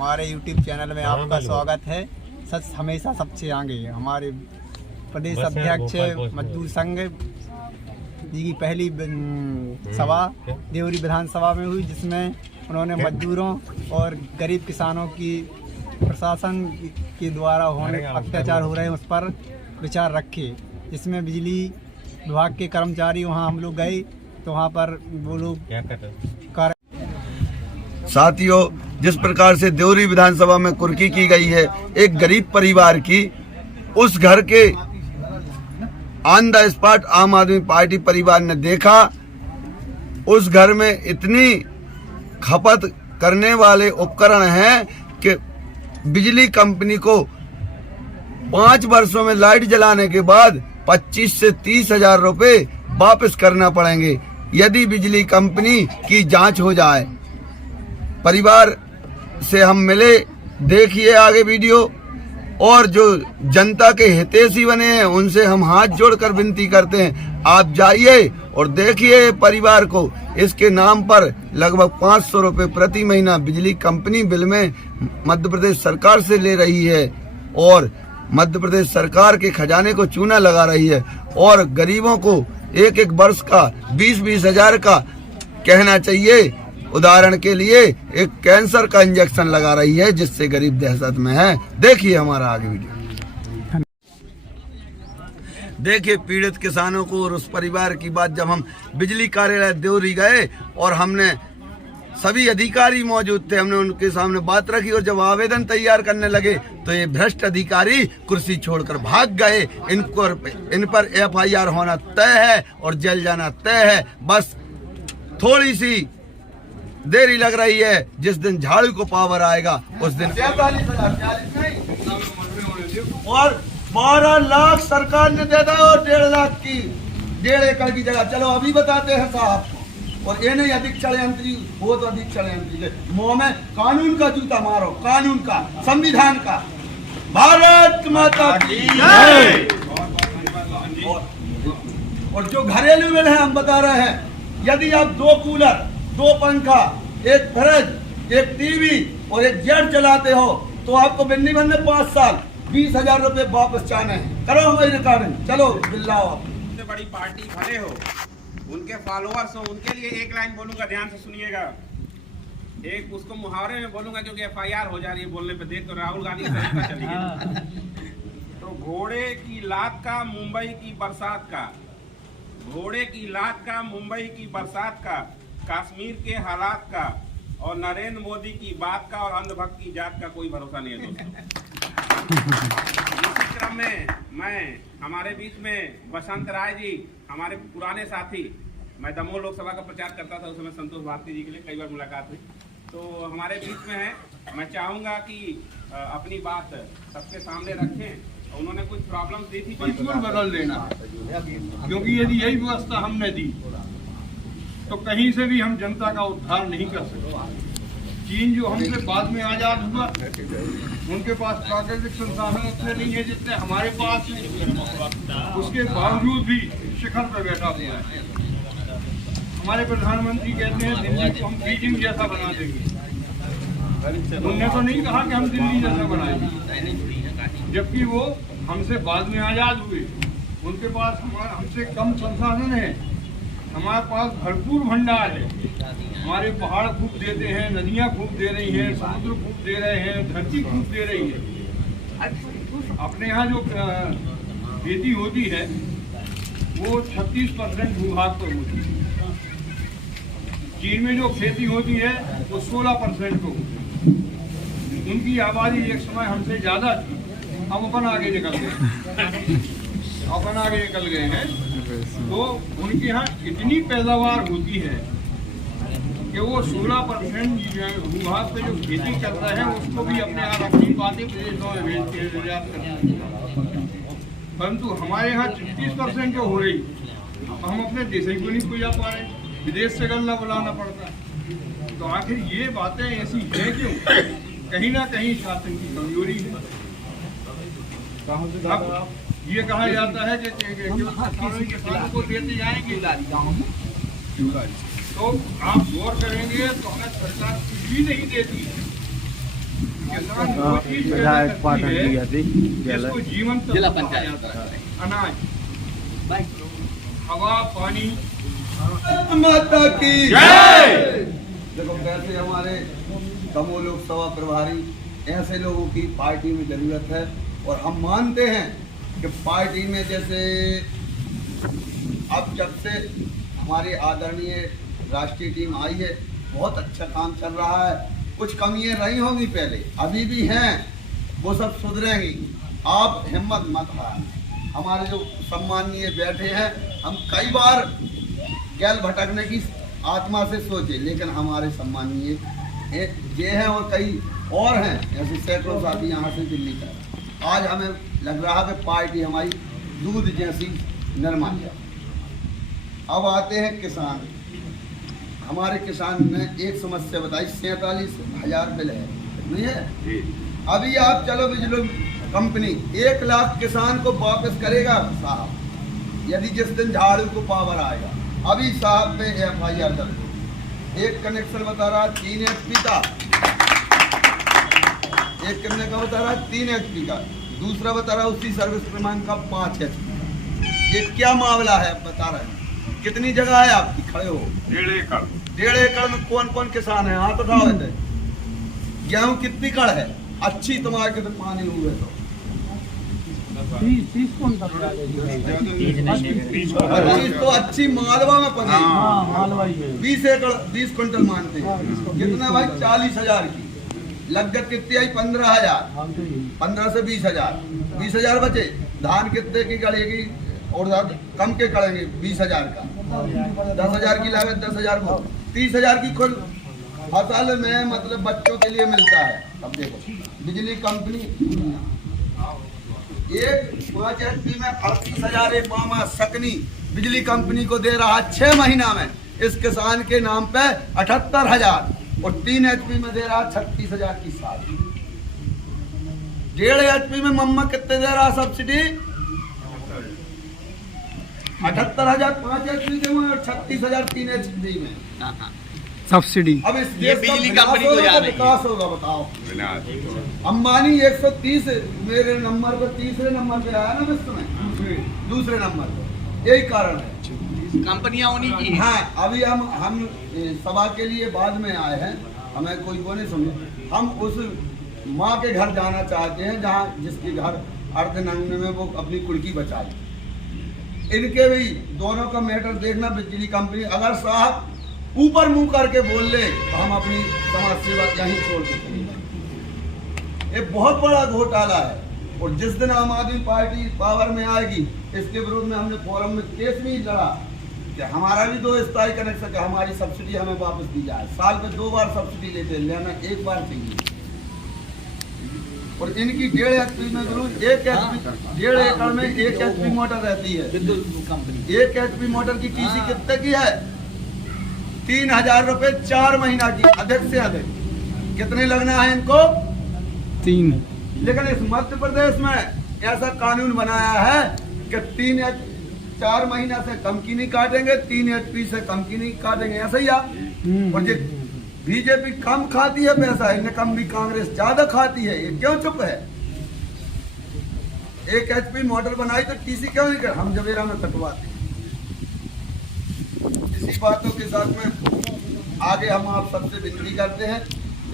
हमारे YouTube channel में आपका स्वागत है। सच हमेशा सबसे आगे। हमारे प्रदेश अध्यक्ष मजदूर संघ जी की पहली सभा देवरी विधानसभा में हुई, जिसमें उन्होंने मजदूरों और गरीब किसानों की प्रशासन के द्वारा होने अत्याचार हो रहे हैं उस पर विचार रखे। जिसमें बिजली विभाग के कर्मचारी वहां हम लोग गए तो वहां पर वो लोग साथियों, जिस प्रकार से देवरी विधानसभा में कुर्की की गई है एक गरीब परिवार की, उस घर के ऑन द स्पॉट आम आदमी पार्टी परिवार ने देखा उस घर में इतनी खपत करने वाले उपकरण हैं कि बिजली कंपनी को 5 वर्षों में लाइट जलाने के बाद 25 से 30 हजार रुपए वापस करना पड़ेंगे यदि बिजली कंपनी की जांच हो जाए। परिवार से हम मिले, देखिए आगे वीडियो, और जो जनता के हितैषी बने हैं उनसे हम हाथ जोड़कर विनती करते हैं, आप जाइए और देखिए परिवार को। इसके नाम पर लगभग 500 रुपए प्रति महीना बिजली कंपनी बिल में मध्य प्रदेश सरकार से ले रही है और मध्य प्रदेश सरकार के खजाने को चूना लगा रही है, और गरीबों को एक वर्ष का 20-20 हजार का कहना चाहिए। उदाहरण के लिए एक कैंसर का इंजेक्शन लगा रही है, जिससे गरीब दहशत में है। देखिए हमारा आगे वीडियो। देखिए पीड़ित किसानों को और उस परिवार की बात। जब हम बिजली कार्यालय देवरी गए और हमने सभी अधिकारी मौजूद थे, हमने उनके सामने बात रखी और जब आवेदन तैयार करने लगे तो ये भ्रष्ट अधिकारी कुर्सी छोड़कर भाग गए। इन पर FIR होना तय है और जेल जाना तय है। बस थोड़ी सी देरी लग रही है। जिस दिन झाड़ू को पावर आएगा उस दिन। और 12 लाख सरकार ने दे दिया और 1.5 लाख की 1.5 एकड़ की जगह। चलो अभी बताते हैं साहब को। और ये नहीं अधिक षड्यंत्री, वो तो अधिक षड्यंत्री। मुंह में कानून का जूता मारो, कानून का, संविधान का। भारत माता की जय। और जो घरेलू बिल है हम बता रहे हैं, यदि आप 2 कूलर, 2 पंखा, 1 फ्रिज, 1 टीवी और 1 जेट चलाते हो तो आपको बिन्नी बंद में 5 साल 20 हजार रुपए वापस चाहने हैं। करो हमारी रिकॉर्डिंग, चलो बिल्लाओ। सबसे बड़ी पार्टी भले हो, उनके फॉलोअर्स हो, उनके लिए एक लाइन बोलूंगा, ध्यान से सुनिएगा। एक उसको मुहावरे में बोलूंगा क्योंकि FIR हो जा रही है बोलने पे। देख तो राहुल गांधी का तरीका चली गई। तो घोड़े की लात का मुंबई की बरसात का, घोड़े की लात का मुंबई की बरसात का, कश्मीर के हालात का और नरेंद्र मोदी की बात का और अंधभक्त की जात का कोई भरोसा नहीं है दोस्तों। इसी क्रम में मैं हमारे बीच में बसंत राय जी, हमारे पुराने साथी, मैं दमोह लोकसभा का प्रचार करता था उस समय संतोष भारती जी के लिए कई बार मुलाकात हुई, तो हमारे बीच में है। मैं चाहूँगा कि अपनी बात सबके सामने रखें। उन्होंने कुछ प्रॉब्लम दी थी, बदल देना, क्योंकि यदि यही व्यवस्था हमने दी तो कहीं से भी हम जनता का उद्धार नहीं कर सकते। चीन जो हमसे बाद में आजाद हुआ, उनके पास प्राकृतिक संसाधन उतने नहीं है जितने हमारे पास, उसके बावजूद भी शिखर पर बैठा हुआ है। हमारे प्रधानमंत्री कहते हैं दिल्ली को हम बीजिंग जैसा बना देंगे। उन्होंने तो नहीं कहा कि हम दिल्ली जैसा बनाएंगे, जबकि वो हमसे बाद में आजाद हुए। उनके पास हमसे कम संसाधन है, हमारे पास भरपूर भंडार है। हमारे पहाड़ खूब देते हैं, नदियां खूब दे रही हैं, समुद्र खूब दे रहे हैं, धरती खूब दे रही है। अपने यहाँ जो खेती होती है वो 36% भूभाग पर होती है। चीन में जो खेती होती है वो 16% को होती है। उनकी आबादी एक समय हमसे ज्यादा थी, हम अपन आगे निकल गए हैं। तो उनके यहाँ इतनी पैदावार होती है कि वो 16% भूभाग पे जो खेती करता है उसको भी अपने यहाँ रख नहीं पाते, विदेशों में भेज के निर्यात करते हैं। परंतु हमारे यहाँ 36% जो हो रही, हम अपने देश ही को नहीं पूजा पा रहे, विदेश से गल्ला बुलाना पड़ता है। तो आखिर ये बातें ऐसी हैं क्यों? कहीं ना कहीं शासन की कमजोरी है। ये कहा जाता है कि किसानों को देते जाएंगे, तो आप गौर करेंगे तो हमें सरकार कुछ भी नहीं देती है। किसान वो चीज पैदा करती है जिसको जीवन तक जिला कहा जाता है। अनाज, हवा, पानी। माता की जय। देखो वैसे हमारे दमोह लोकसभा प्रभारी ऐसे लोगों की पार्टी में जरूरत है, और हम मानते हैं कि पार्टी में जैसे अब जब से हमारी आदरणीय राष्ट्रीय टीम आई है बहुत अच्छा काम चल रहा है। कुछ कमियां रही होंगी पहले, अभी भी हैं, वो सब सुधरेंगी। आप हिम्मत मत हारें। हमारे जो सम्माननीय बैठे हैं, हम कई बार गैल भटकने की आत्मा से सोचे, लेकिन हमारे सम्माननीय ये हैं और कई और हैं, ऐसे सैकड़ों साथी यहाँ से दिल्ली तक। आज हमें लग रहा है कि पार्टी हमारी दूध जैसी नरमा है। अब आते हैं किसान। हमारे किसान ने एक समस्या बताई, 47,000 बिल है, नहीं है? अभी आप चलो बिजली कंपनी 1 लाख किसान को वापस करेगा साहब, यदि जिस दिन झाड़ू को पावर आएगा। अभी साहब पे FIR दर्ज। एक कनेक्शन बता रहा 3 HP का, एक कितने का बता रहा 3 HP का, दूसरा बता रहा उसी सर्विस क्रमांक का 5 HP। ये क्या मामला है बता रहे हैं? कितनी जगह है आपकी, खड़े हो? 1.5 एकड़। 1.5 एकड़ में कौन कौन किसान है? हाथ उठाओ। गेहूं कितनी कड़ है? अच्छी तुम्हारे के तो पानी हुए तो 30 कुंटल तो अच्छी मालवा में पड़ी। मालवाई है 20 एकड़ 20 कुंटल मानते हैं। कितना भाई? 40,000 की लागत कितनी आई? 15,000। 15 से 20,000, 20,000 बचे। धान कितने की गड़ेगी और कम के करेंगे? 20,000 का। 10,000 की लागत, 10,000 को 30,000 की कुल फसल में मतलब बच्चों के लिए मिलता है। अब देखो बिजली कंपनी एक 5 HP में 38,000 एक मामा सकनी बिजली कंपनी को दे रहा 6 महीना में। इस किसान के नाम पे 78,000 और 3 HP में दे रहा 36,000 की साल। 1.5 HP में मम्मा कितने दे रहा सब्सिडी? 78,000 5 HP में और 36,000 3 HP में सब्सिडी। अब इस ये देश का बिजली विकास कंपनी को होगा जा तो रही है। विकास होगा, बताओ। अंबानी 130 मेरे नंबर पर, तीसरे नंबर पे आया ना विश्व में, दूसरे नंबर पर। यही कारण है, कंपनियां उन्हीं की हैं। हाँ। अभी हम सभा के लिए बाद में आए हैं, हमें कोई वो नहीं समझे। हम उस माँ के घर जाना चाहते हैं जहाँ जिसके घर अर्धनग्न में वो अपनी कुर्की बचा ले। इनके भी दोनों का मैटर देखना। बिजली कंपनी अगर साहब ऊपर मुंह करके बोल ले तो हम अपनी समाज सेवा यहीं छोड़ के चले जाएंगे। ये बहुत बड़ा घोटाला है, और जिस दिन आम आदमी पार्टी पावर में आएगी इसके विरोध में हमने फोरम में केस भी लड़ा कि हमारा भी 2 स्थायी कनेक्शन का हमारी सब्सिडी हमें वापस दी जाए। साल में 2 बार सब्सिडी लेते हैं, लेना 1 बार चाहिए। और इनकी 1.5 HP में 1.5 एकड़ में 1 HP मोटर रहती है। 1 HP मोटर की TC कितने की है? 3,000 रुपए 4 महीना की, अधिक से अधिक। कितने लगना है इनको? 3। लेकिन इस मध्य प्रदेश में ऐसा कानून बनाया है कि 4 महीना से कम की नहीं काटेंगे, 3 HP से कम की नहीं काटेंगे, ऐसा ही आप। और ये बीजेपी कम खाती है पैसा, इनने कम भी कांग्रेस ज्यादा खाती है, ये क्यों चुप है? 1 HP मोटर बनाई तो TC क्यों नहीं कर? हम जवेरा में कटवाते। इसी बातों के साथ में आगे हम आप सबसे विनती करते हैं,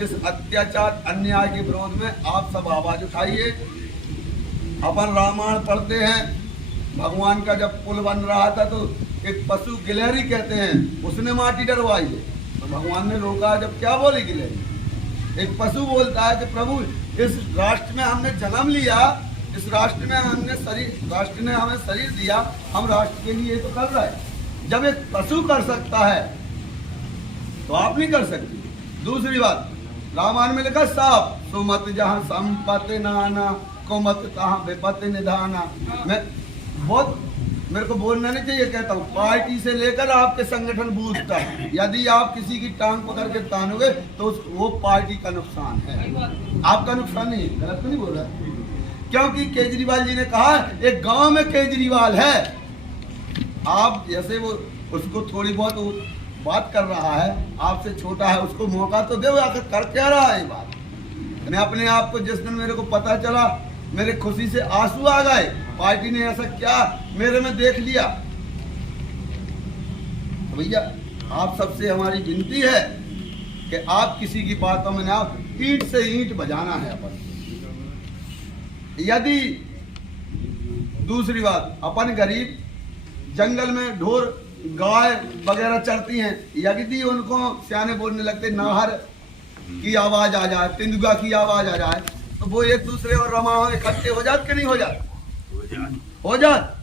इस अत्याचार अन्याय के विरोध में आप सब आवाज उठाइए। अपन रामायण पढ़ते हैं, भगवान का जब पुल बन रहा था तो एक पशु गिलहरी कहते हैं, उसने माटी डरवाई है, तो भगवान ने रोका। जब क्या बोली गिलहरी? एक पशु बोलता है कि प्रभु इस राष्ट्र में हमने जन्म लिया, इस राष्ट्र में राष्ट्र ने हमें शरीर दिया, हम राष्ट्र के लिए तो कर रहे हैं। जब एक पशु कर सकता है तो आप नहीं कर सकते। दूसरी बात, रामायण में लिखा साफ, सुमत जहाँ संपत्ति नाना कुमत तहाँ विपत्ति निधाना। मैं बहुत मेरे को बोलना नहीं चाहिए, कहता हूँ पार्टी से लेकर आपके संगठन बूथ तक, यदि आप किसी की टांग पकड़ के तानोगे तो वो पार्टी का नुकसान है, आपका नुकसान नहीं। गलत तो नहीं बोल रहा? क्योंकि केजरीवाल जी ने कहा एक गांव में केजरीवाल है, आप जैसे वो उसको थोड़ी बहुत बात कर रहा है, आपसे छोटा है, उसको मौका तो दे, आकर कर क्या रहा है बात। मैं अपने आप को जिस दिन मेरे को पता चला, मेरे खुशी से आंसू आ गए। पार्टी ने ऐसा क्या मेरे में देख लिया। तो भैया आप सबसे हमारी विनती है कि आप किसी की बातों में ना, ईंट से ईंट बजाना है अपन। यदि दूसरी बात, अपन गरीब जंगल में ढोर गाय वगैरह चरती हैं, यदि उनको सियाने बोलने लगते नाहर की आवाज आ जाए, तेंदुआ की आवाज आ जाए, तो वो एक दूसरे और रमाओं इकट्ठे हो जाते कि नहीं हो जाते? हो जात।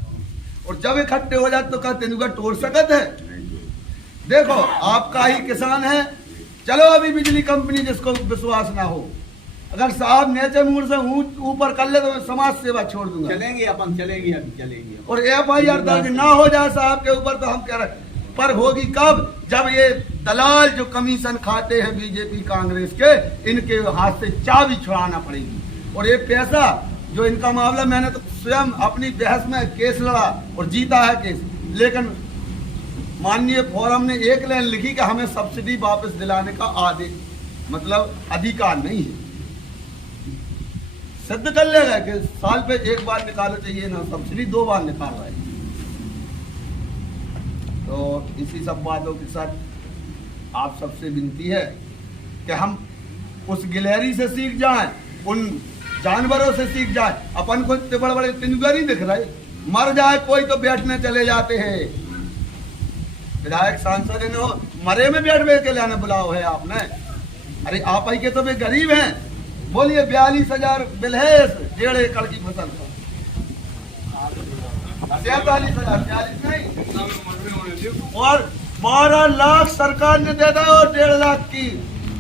और जब इकट्ठे हो जाते तो क्या तेंदुआ तोड़ सकत है? देखो आपका ही किसान है, चलो अभी बिजली कंपनी जिसको विश्वास ना हो, अगर साहब नीचे मुड़ से ऊपर कर ले तो मैं समाज सेवा छोड़ दूंगा। चलेंगे अपन, चलेगी अभी चलेगी। और FIR दर्ज ना हो जाए साहब के ऊपर तो हम कह रहे, पर होगी कब? जब ये दलाल जो कमीशन खाते हैं बीजेपी कांग्रेस के, इनके हाथ से चाबी छुड़ाना पड़ेगी। और ये पैसा जो इनका मामला, मैंने तो स्वयं अपनी बहस में केस लड़ा और जीता है केस, लेकिन माननीय फोरम ने एक लाइन लिखी कि हमें सब्सिडी वापस दिलाने का आदेश, मतलब अधिकार नहीं है। सिद्ध कर लेगा कि साल पे एक बार निकालो चाहिए ना, सब्सिडी 2 बार निकाल रहा है। तो इसी सब बातों के साथ आप सबसे विनती है कि हम उस गिलहरी से सीख जाएं, उन जानवरों से सीख जाएं। अपन को इतने बड़े बड़े तेंदुआ नहीं दिख रहे, मर जाए कोई तो बैठने चले जाते हैं। विधायक सांसद ने मरे में बैठ के लाने बुलाओ है आपने। अरे आप ही के तो वे गरीब हैं। बोलिए 42,000 बिल है 1.5 एकड़ की फसल, 43,000, 40 नहीं, और 12 लाख सरकार ने दे दो, 1.5 लाख की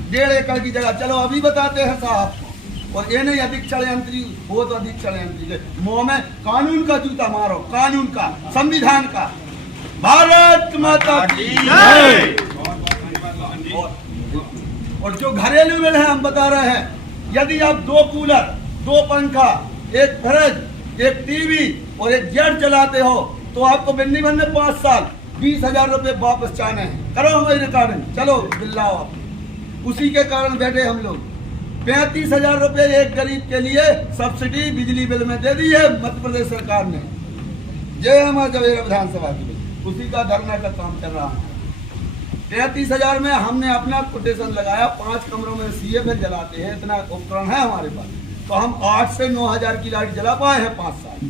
1.5 एकड़ की जगह। चलो अभी बताते हैं साहब को, और ये नहीं अधिक षड्यंत्री हो तो अधिक षड्यंत्री, मुंह में कानून का जूता मारो, कानून का, संविधान का। भारत माता की जय। और जो घरेलू बिल है हम बता रहे हैं, यदि आप 2 कूलर, 2 पंखा, 1 फ्रिज, 1 टीवी और 1 जेट चलाते हो तो आपको बिल नहीं बनने 5 साल, 20,000 रुपए वापस चाहने हैं। करो हमारी रिकॉर्डिंग, चलो बिल्लाओ आप। उसी के कारण बैठे हम लोग। 35,000 रुपए एक गरीब के लिए सब्सिडी बिजली बिल में दे दी है मध्य प्रदेश सरकार ने। जय हमारे जवेरा विधानसभा की, उसी का धरना का काम चल रहा है। 33,000 में हमने अपना कोटेशन लगाया, 5 कमरों में CFL जलाते हैं, इतना उपकरण है हमारे पास, तो हम 8 से 9,000 की लाइट जला पाए हैं 5 साल।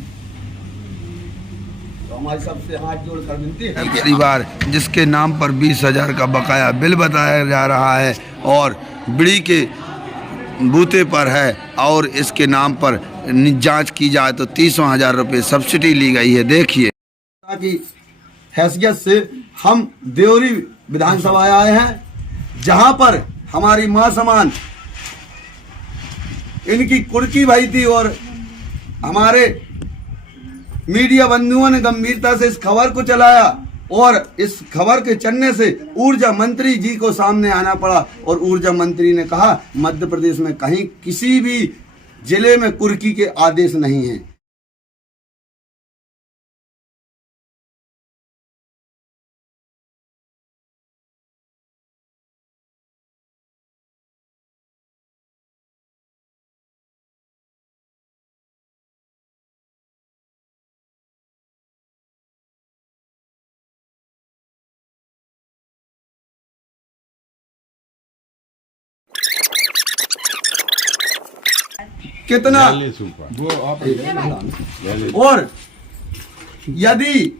तो हमारी सबसे हाथ जोड़कर विनती है, परिवार जिसके नाम पर 20,000 का बकाया बिल बताया जा रहा है और बिड़ी के बूते पर है, और इसके नाम पर जांच की जाए तो 30,000 रुपये सब्सिडी ली गई है। देखिए ताकि हैसियत से हम देवरी विधानसभा आए हैं, जहां पर हमारी मां समान इनकी कुर्की भाई थी, और हमारे मीडिया बंधुओं ने गंभीरता से इस खबर को चलाया, और इस खबर के चलने से ऊर्जा मंत्री जी को सामने आना पड़ा। और ऊर्जा मंत्री ने कहा मध्य प्रदेश में कहीं किसी भी जिले में कुर्की के आदेश नहीं है। कितना और यदि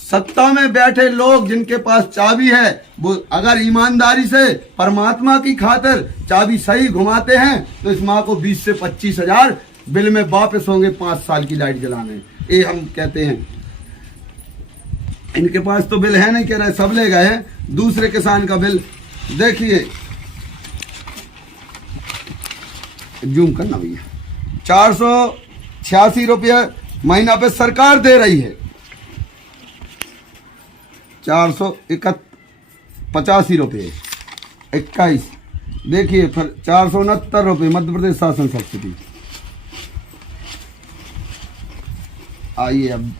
सत्ता में बैठे लोग जिनके पास चाबी है, वो अगर ईमानदारी से परमात्मा की खातिर चाबी सही घुमाते हैं तो इस माँ को 20 से 25,000 बिल में वापस होंगे 5 साल की लाइट जलाने। ये हम कहते हैं। इनके पास तो बिल है नहीं, कह रहे सब ले गए हैं। दूसरे किसान का बिल देखिए, जूम करना भैया, 486 रुपये महीना पे सरकार दे रही है। 485 रुपये 21, देखिए फिर 469 रुपये मध्य प्रदेश शासन सब्सिडी। आइए अब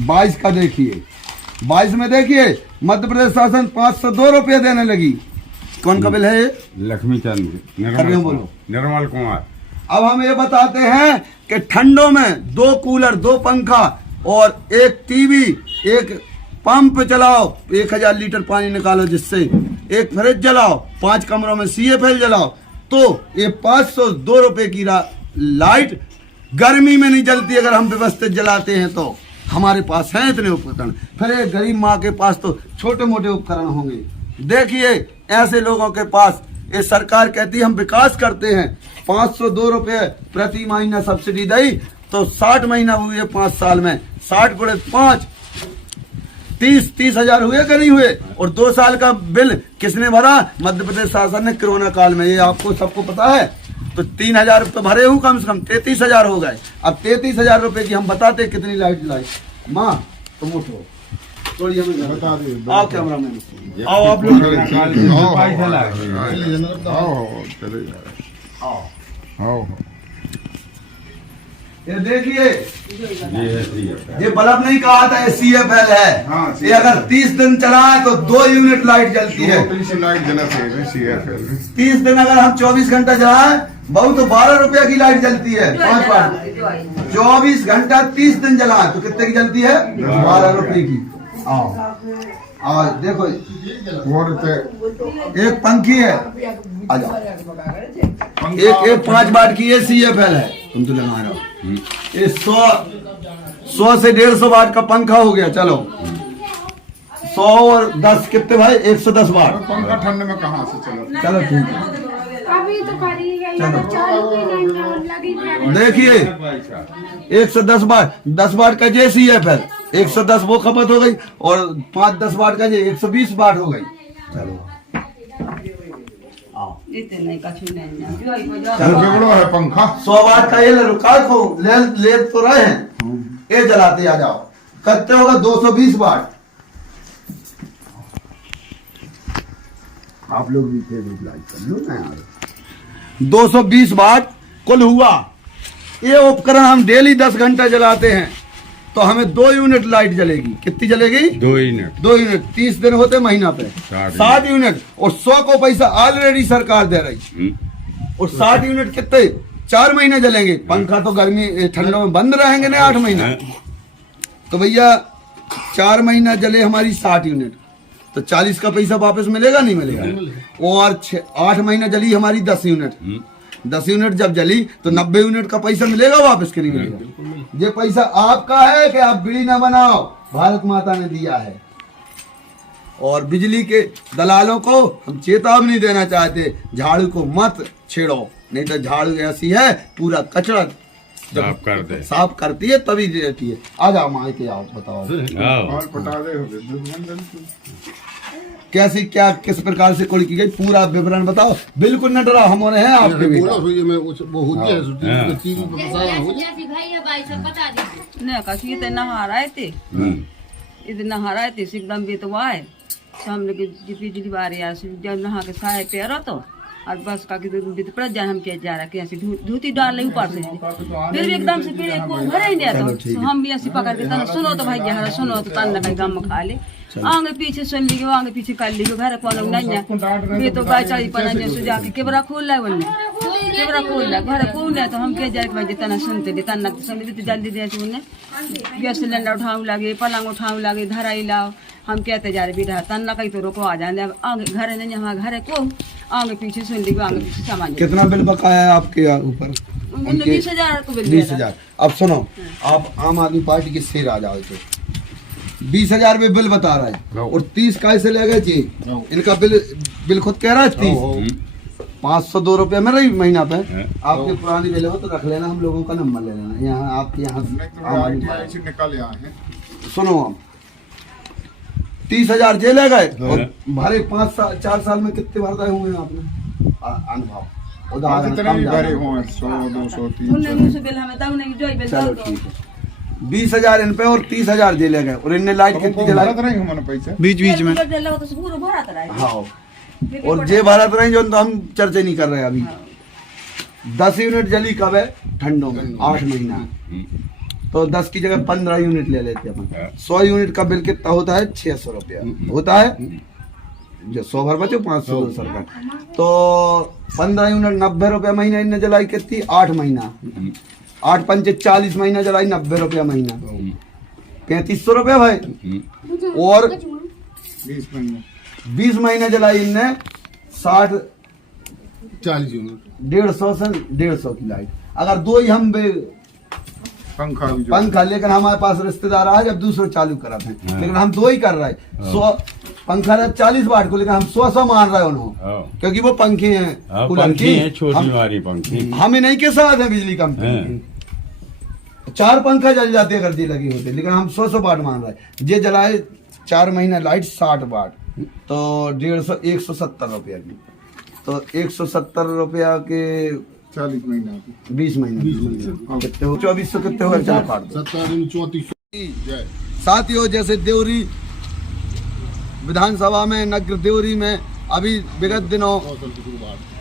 22 का देखिए, 22 में देखिए मध्य प्रदेश शासन 502 रुपये देने लगी। कौन का बिल है ये? लक्ष्मी चंद करके बोलो। निर्मल कुमार। अब हम ये बताते हैं कि ठंडों में 2 कूलर, 2 पंखा और 1 टीवी, 1 पंप चलाओ, 1000 लीटर पानी निकालो जिससे, 1 फ्रिज जलाओ, 5 कमरों में CFL जलाओ, तो ये 502 रुपए की लाइट गर्मी में नहीं जलती अगर हम व्यवस्थित जलाते हैं तो। हमारे पास हैं इतने उपकरण, फिर एक गरीब माँ के पास तो छोटे मोटे उपकरण होंगे। देखिए ऐसे लोगों के पास ये सरकार कहती है हम विकास करते हैं, 502 रुपये प्रति महीना सब्सिडी दी, तो 60 महीना हुए 5 साल में, 60 गुणे 5 30 हजार हुए कि नहीं हुए? और 2 साल का बिल किसने भरा? मध्य प्रदेश शासन ने कोरोना काल में, ये आपको सबको पता है। तो 3000 तो भरे हूँ, कम से कम 33,000 हो गए। अब 33,000 रुपए की हम बताते कितनी लाइट जलाई। माँ तुम उठो, थोड़ी हमें बता दे। आओ कैमरा मैन, आओ आप लोग, आओ। ये देखिए, ये बल्ब नहीं कहा था, ये CFL है। ये अगर 30 दिन चलाए तो 2 यूनिट लाइट जलती है। 30 दिन अगर हम 24 घंटा चलाए बहुत तो 12 रुपया की लाइट जलती है। 5 बार 24 घंटा 30 दिन जलाए तो कितने की जलती है? 12 रुपए की। आओ देखो, एक पंखी है, आ जाओ, एक 5 वाट की ये CFL है, तुम तो लगा रहे हो। ये 100 से 150 वाट का पंखा हो गया। चलो 100 और 10 कितने भाई? 110 वाट। पंखा ठंड में कहाँ से चलो? चलो ठीक है, अभी तो देखिए 110 वाट, 10 वाट का जे CFL, 110 वो खपत हो गई, और 5-10 वाट का जे 120 वाट हो गई। चलो है पंखा 100 वाट का ये ले तो रहे हैं, ये जलाते आ जाओ। कितने होगा? 220 वाट। आप लोग भी फेसबुक लाइक कर लो ना यार। 220 वाट कुल हुआ। ये उपकरण हम डेली 10 घंटा जलाते हैं तो हमें 2 यूनिट लाइट जलेगी। कितनी जलेगी? 2 यूनिट। 2 यूनिट 30 दिन होते महीना पे 60 यूनिट, और 100 को पैसा ऑलरेडी सरकार दे रही। और 60 यूनिट कितने? 4 महीने जलेंगे। पंखा तो गर्मी ठंडों में बंद रहेंगे ना 8 महीना, तो भैया 4 महीना जले हमारी 60 यूनिट, तो 40 का पैसा वापस मिलेगा नहीं मिलेगा? और 8 महीना जली हमारी 10 यूनिट, 10 यूनिट जब जली तो 90 यूनिट का पैसा मिलेगा वापस के नहीं मिलेगा? ये पैसा आपका है कि आप बिजली ना बनाओ, भारत माता ने दिया है। और बिजली के दलालों को हम चेतावनी देना चाहते, झाड़ू को मत छेड़ो, नहीं तो झाड़ू ऐसी है पूरा कचरा साफ करती है तभी रहती है। आ जाओ माँ के, आओ बताओ कैसी क्या किस प्रकार से कोड़ी की गई, पूरा विवरण बताओ। बिल्कुल न डरा, हम हैं आपके भी। नहा रहे थे, इधर नहा रहे थे, एकदम बेतवा है सामने के बिजली बारे जब नहा के साए पे रहा तो, और बस का पड़ जाए हम क्या जा रहा कैसे धोती डाल रही ऊपर से, फिर भी एकदम से फिर को घर ही नहीं तो हम भी ऐसी पकड़ के तना सुनो तो भाई जहाँ सुनो तो तन कहीं गम खा ले, आगे पीछे सुन ली, आगे पीछे कर ली, घर कौन नहीं है तो गाय चढ़ी पना जैसे जाके केबरा खोल रहा है, उन्हें केबरा खोल रहा है, घर खोल रहा है तो हम क्या जाए भाई तना सुनते थे, तना सुनते थे जल्दी जैसे उन्हें गैस सिलेंडर उठाऊ लगे, पलंग उठाऊ लगे, धराई लाओ, हम कहते जा रहे बेटा तन्ना कहीं तो रोको आ जाने, आगे घर नहीं हमारा घर है को आगे पीछे सुन ली, आगे पीछे सामान। कितना बिल बकाया है आपके ऊपर? 20,000 को बिल। 20,000। अब सुनो, आप आम आदमी पार्टी के शेर आ जाओ तो 20,000 में बिल बता रहा है, और 30 कैसे ले गए जी? इनका बिल खुद कह रहा है 30। 502 रुपये में रही महीना पे। आपके पुरानी बिल हो तो रख लेना, हम लोगों का नंबर ले लेना, यहाँ आपके यहाँ सुनो, हम 30,000 जेल है गए, और भरे 4 साल में कितने भरते हुए आपने अनुभव उदाहरण? चलो ठीक है, 20,000 इन पे और 30,000 जेले गए, और इनने लाइट कितनी जलाई? बीच बीच में। हाँ, और जे भारत रहे जो तो हम चर्चा नहीं कर रहे अभी। 10 यूनिट जली कब है? ठंडों में 8 महीना, तो 10 की जगह 15 यूनिट ले लेते हैं अपन। 100 यूनिट का बिल कितना होता है? 600 रुपया होता है। जो 100 भर बचे 500 दो सरकार, तो 15 यूनिट 90 रुपया महीना इनने जलाई कितनी 8 महीना 8 पंचे 40 महीना जलाई 90 रुपया महीना 3500 रुपया भाई। और 20 महीने जलाई इनने 60 40 यूनिट 150 से 150 की लाइट। अगर दो ही हम पंखा लेकिन हमारे पास रिश्तेदार आज अब दूसरे चालू करा थे, लेकिन हम दो ही कर रहे हैं। 100 पंखा 40 वाट को, लेकिन हम 100 मान रहे हैं उन्होंने, क्योंकि वो पंखे हैं कूलर की, छोटी वाली पंखी हम इन्हीं के साथ है बिजली कंपनी। 4 पंखा जल जाते अगर जी लगी होती, लेकिन हम 100 वाट मान रहे हैं। ये जलाए 4 महीना लाइट 60 वाट, तो 150 170 रुपया की, तो 170 रुपया के 40 महीना 20 महीना कितने हो 2400 कितने हो, चलो काट दो। 3400 साथियों, जैसे देवरी विधानसभा में नगर देवरी में अभी विगत दिनों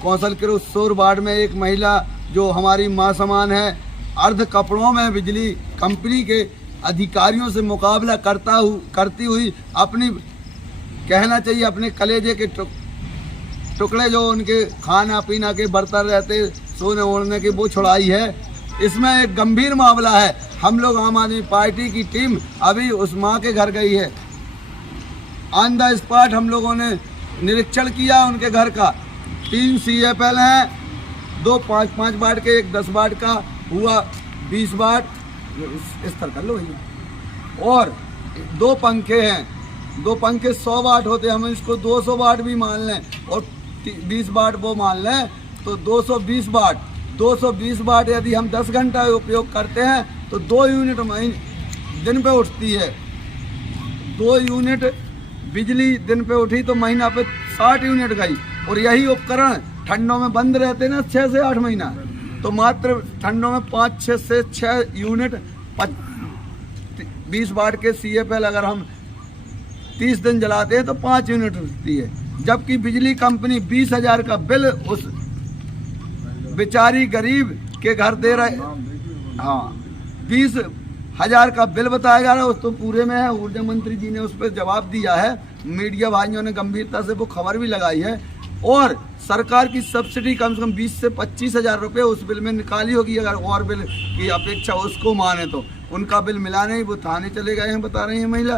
कौशल के सोर वार्ड में एक महिला जो हमारी मां समान है, अर्ध कपड़ों में बिजली कंपनी के अधिकारियों से मुकाबला करती हुई अपनी, कहना चाहिए अपने कलेजे के टुकड़े जो उनके खाना पीना के बर्तन रहते सोने ओढ़ने के, वो छुड़ाई है। इसमें एक गंभीर मामला है। हम लोग आम आदमी पार्टी की टीम अभी उस माँ के घर गई है। ऑन द स्पॉट हम लोगों ने निरीक्षण किया उनके घर का। 3 CFL हैं, 2 5-5 वाट के, एक 10 वाट का, हुआ 20 वाट, इस तरह कर लो भैया। और 2 पंखे हैं, 2 पंखे 100 वाट होते, हम इसको 200 वाट भी मान लें और 20 वाट वो मान लें, तो 220 वाट। 220 वाट यदि हम 10 घंटा उपयोग करते हैं तो 2 यूनिट दिन पे उठती है। 2 यूनिट बिजली दिन पे उठी तो महीना पे 60 यूनिट गई। और यही उपकरण ठंडों में बंद रहते ना 6 से 8 महीना, तो मात्र ठंडों में 5-6 से 6 यूनिट 20 वाट के CFL अगर हम 30 दिन जलाते हैं तो 5 यूनिट उठती है। जबकि बिजली कंपनी 20,000 का बिल उस बेचारी गरीब के घर दे रहे, हाँ 20,000 का बिल बताया जा रहा है। उस तो पूरे में है, ऊर्जा मंत्री जी ने उस पर जवाब दिया है, मीडिया भाइयों ने गंभीरता से वो खबर भी लगाई है। और सरकार की सब्सिडी कम से कम 20 से 25,000 रुपये उस बिल में निकाली होगी। अगर और बिल की अपेक्षा उसको माने तो उनका बिल मिला नहीं, वो थाने चले गए हैं बता रही है महिला।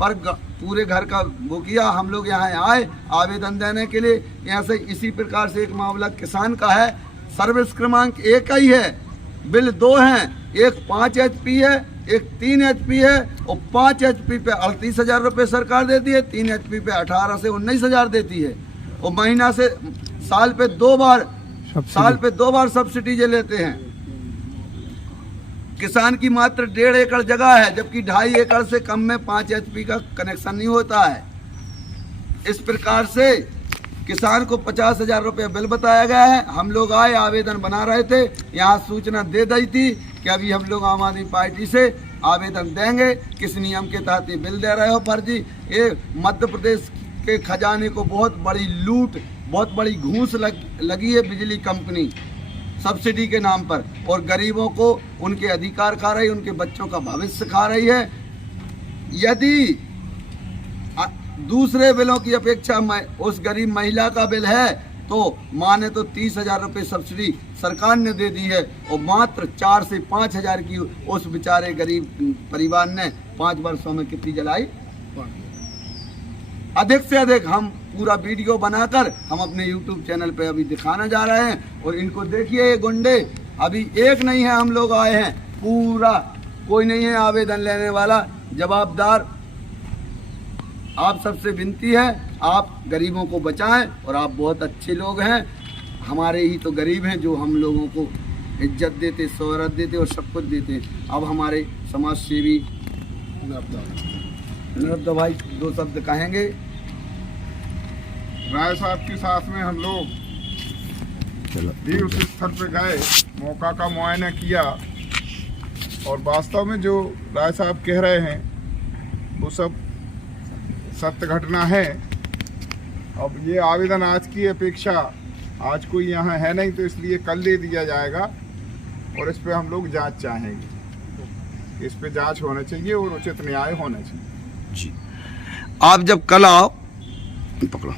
पर पूरे घर का वो किया। हम लोग यहाँ आए आवेदन देने के लिए। यहाँ से इसी प्रकार से एक मामला किसान का है। सर्विस क्रमांक 1 ही है, बिल 2 हैं, एक 5 HP है, एक 3 HP है। और 5 HP पे 38,000 रुपये सरकार देती है, 3 HP पे 18 से 19,000 देती है। और महीना से साल पे 2 बार सब्सिडी लेते हैं। किसान की मात्र 1.5 एकड़ जगह है, जबकि 2.5 एकड़ से कम में 5 HP का कनेक्शन नहीं होता है। इस प्रकार से किसान को 50,000 रुपये बिल बताया गया है। हम लोग आए आवेदन बना रहे थे, यहाँ सूचना दे दी थी कि अभी हम लोग आम आदमी पार्टी से आवेदन देंगे, किस नियम के तहत ये बिल दे रहे हो फर्जी। ये मध्य प्रदेश के खजाने को बहुत बड़ी लूट, बहुत बड़ी घूस लगी है बिजली कंपनी सब्सिडी के नाम पर, और गरीबों को उनके अधिकार खा रही है, उनके बच्चों का भविष्य खा रही है। यदि दूसरे बिलों की अपेक्षा उस गरीब महिला का बिल है तो माने तो 30,000 रुपये सब्सिडी सरकार ने दे दी है, और मात्र 4 से 5,000 की उस बेचारे गरीब परिवार ने 5 वर्षों में कितनी जलाई। अधिक से अधिक हम पूरा वीडियो बनाकर हम अपने YouTube चैनल पे अभी दिखाने जा रहे हैं। और इनको देखिए, ये गुंडे अभी एक नहीं है, हम लोग आए हैं, पूरा कोई नहीं है आवेदन लेने वाला जवाबदार। आप सबसे विनती है, आप गरीबों को बचाएं, और आप बहुत अच्छे लोग हैं, हमारे ही तो गरीब हैं जो हम लोगों को इज्जत देते, शोहरत देते और सब कुछ देते हैं। अब हमारे समाज सेवी निरब्दा भाई 2 शब्द कहेंगे। राय साहब के साथ में हम लोग भी उस स्थल पे गए, मौका का मुआयना किया, और वास्तव में जो राय साहब कह रहे हैं वो सब सत्य घटना है। अब ये आवेदन आज की अपेक्षा आज कोई यहाँ है नहीं, तो इसलिए कल दे दिया जाएगा, और इस पे हम लोग जांच चाहेंगे। इस पे जांच होना चाहिए और उचित न्याय होना चाहिए। जी, आप जब कल आओ पकड़ो।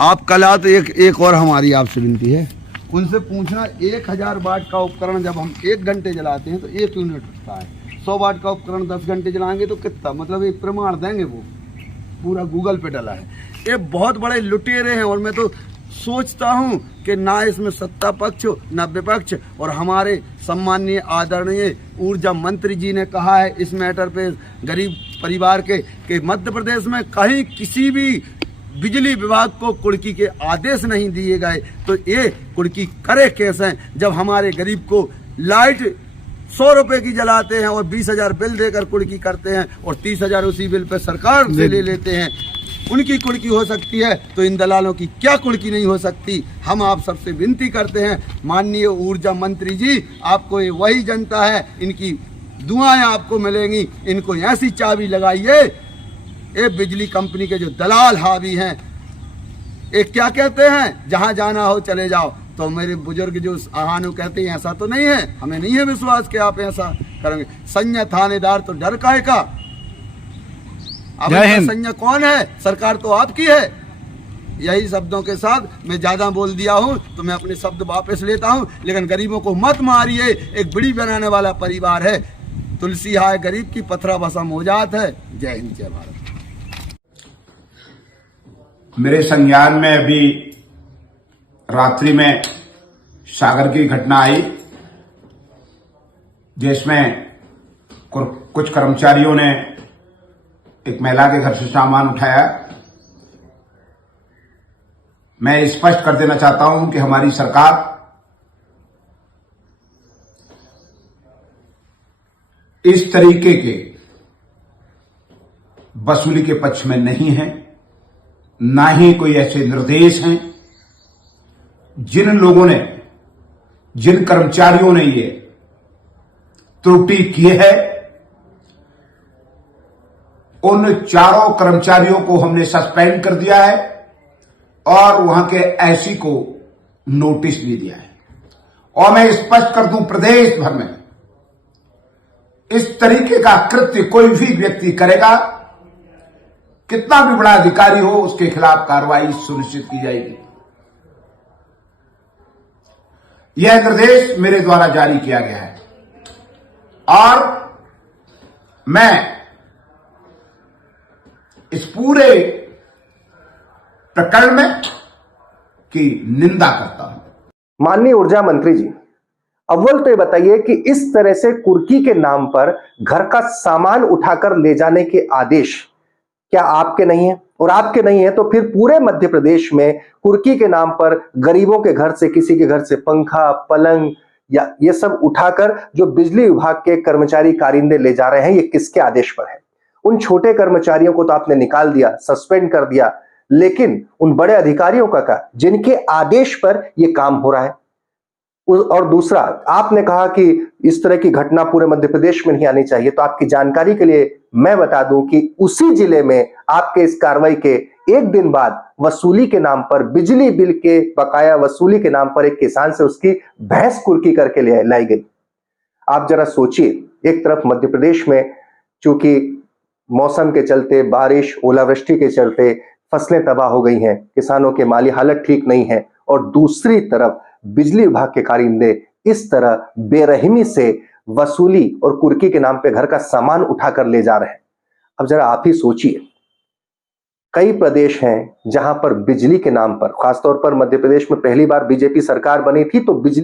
आप कल आओ तो एक और हमारी आपसे विनती है, उनसे पूछना 1000 वाट का उपकरण जब हम 1 घंटे जलाते हैं तो 1 यूनिट उठता है। 100 वाट का उपकरण 10 घंटे जलाएंगे तो कितना, मतलब एक प्रमाण देंगे, वो पूरा गूगल पे डला है। ये बहुत बड़े लुटेरे हैं और मैं तो सोचता हूँ कि ना इसमें सत्ता पक्ष ना विपक्ष। और हमारे सम्माननीय आदरणीय ऊर्जा मंत्री जी ने कहा है इस मैटर पे गरीब परिवार के कि मध्य प्रदेश में कहीं किसी भी बिजली विभाग को कुर्की के आदेश नहीं दिए गए, तो ये कुर्की करे कैसे जब हमारे गरीब को लाइट 100 रुपए की जलाते हैं और 20,000 बिल देकर कुर्की करते हैं और 30,000 उसी बिल पे सरकार से ले लेते हैं। उनकी कुर्की हो सकती है तो इन दलालों की क्या कुर्की नहीं हो सकती। हम आप सबसे विनती करते हैं माननीय ऊर्जा मंत्री जी, आपको ये वही जनता है, इनकी दुआएं आपको मिलेंगी। इनको ऐसी चाबी लगाइए, ये बिजली कंपनी के जो दलाल हावी हैं, एक क्या कहते हैं, जहां जाना हो चले जाओ। तो मेरे बुजुर्ग जो आहानु कहते हैं ऐसा तो नहीं है, हमें नहीं है विश्वास कि आप ऐसा करेंगे। संजय थानेदार तो डर काहे का, अब संजय कौन है, सरकार तो आपकी है। यही शब्दों के साथ मैं ज्यादा बोल दिया हूं तो मैं अपने शब्द वापस लेता हूं, लेकिन गरीबों को मत मारिए। एक बीड़ी बनाने वाला परिवार है, तुलसी हाय गरीब की पथरा भसम हो जात है। जय हिंद जय भारत। मेरे संज्ञान में अभी रात्रि में सागर की घटना आई, जिसमें कुछ कर्मचारियों ने एक महिला के घर से सामान उठाया। मैं स्पष्ट कर देना चाहता हूं कि हमारी सरकार इस तरीके के वसूली के पक्ष में नहीं है, ना ही कोई ऐसे निर्देश हैं। जिन लोगों ने, जिन कर्मचारियों ने ये त्रुटि की है, उन चारों कर्मचारियों को हमने सस्पेंड कर दिया है और वहां के एससी को नोटिस भी दिया है। और मैं स्पष्ट कर दूं, प्रदेश भर में इस तरीके का कृत्य कोई भी व्यक्ति करेगा, कितना भी बड़ा अधिकारी हो, उसके खिलाफ कार्रवाई सुनिश्चित की जाएगी। यह निर्देश मेरे द्वारा जारी किया गया है और मैं इस पूरे प्रकरण में की निंदा करता हूं। माननीय ऊर्जा मंत्री जी, अव्वल तो ये बताइए कि इस तरह से कुर्की के नाम पर घर का सामान उठाकर ले जाने के आदेश क्या आपके नहीं है? और आपके नहीं है तो फिर पूरे मध्य प्रदेश में कुर्की के नाम पर गरीबों के घर से, किसी के घर से पंखा, पलंग या ये सब उठाकर जो बिजली विभाग के कर्मचारी कारिंदे ले जा रहे हैं, ये किसके आदेश पर है? उन छोटे कर्मचारियों को तो आपने निकाल दिया, सस्पेंड कर दिया, लेकिन उन बड़े अधिकारियों का क्या, जिनके आदेश पर यह काम हो रहा है? और दूसरा, आपने कहा कि इस तरह की घटना पूरे मध्य प्रदेश में नहीं आनी चाहिए, तो आपकी जानकारी के लिए मैं बता दूं कि उसी जिले में आपके इस कार्रवाई के एक दिन बाद वसूली के नाम पर, बिजली बिल के बकाया वसूली के नाम पर एक किसान से उसकी भैंस कुर्की करके लाई गई। आप जरा सोचिए, एक तरफ मध्य प्रदेश में चूंकि मौसम के चलते, बारिश, ओलावृष्टि के चलते फसलें तबाह हो गई हैं, किसानों के माली हालत ठीक नहीं है, और दूसरी तरफ बिजली विभाग के कारिंदे इस तरह बेरहमी से वसूली और कुर्की के नाम पे घर का सामान उठाकर ले जा रहे हैं। अब जरा आप ही सोचिए, कई प्रदेश हैं जहां पर बिजली के नाम पर, खासतौर पर मध्य प्रदेश में पहली बार बीजेपी सरकार बनी थी तो बिजली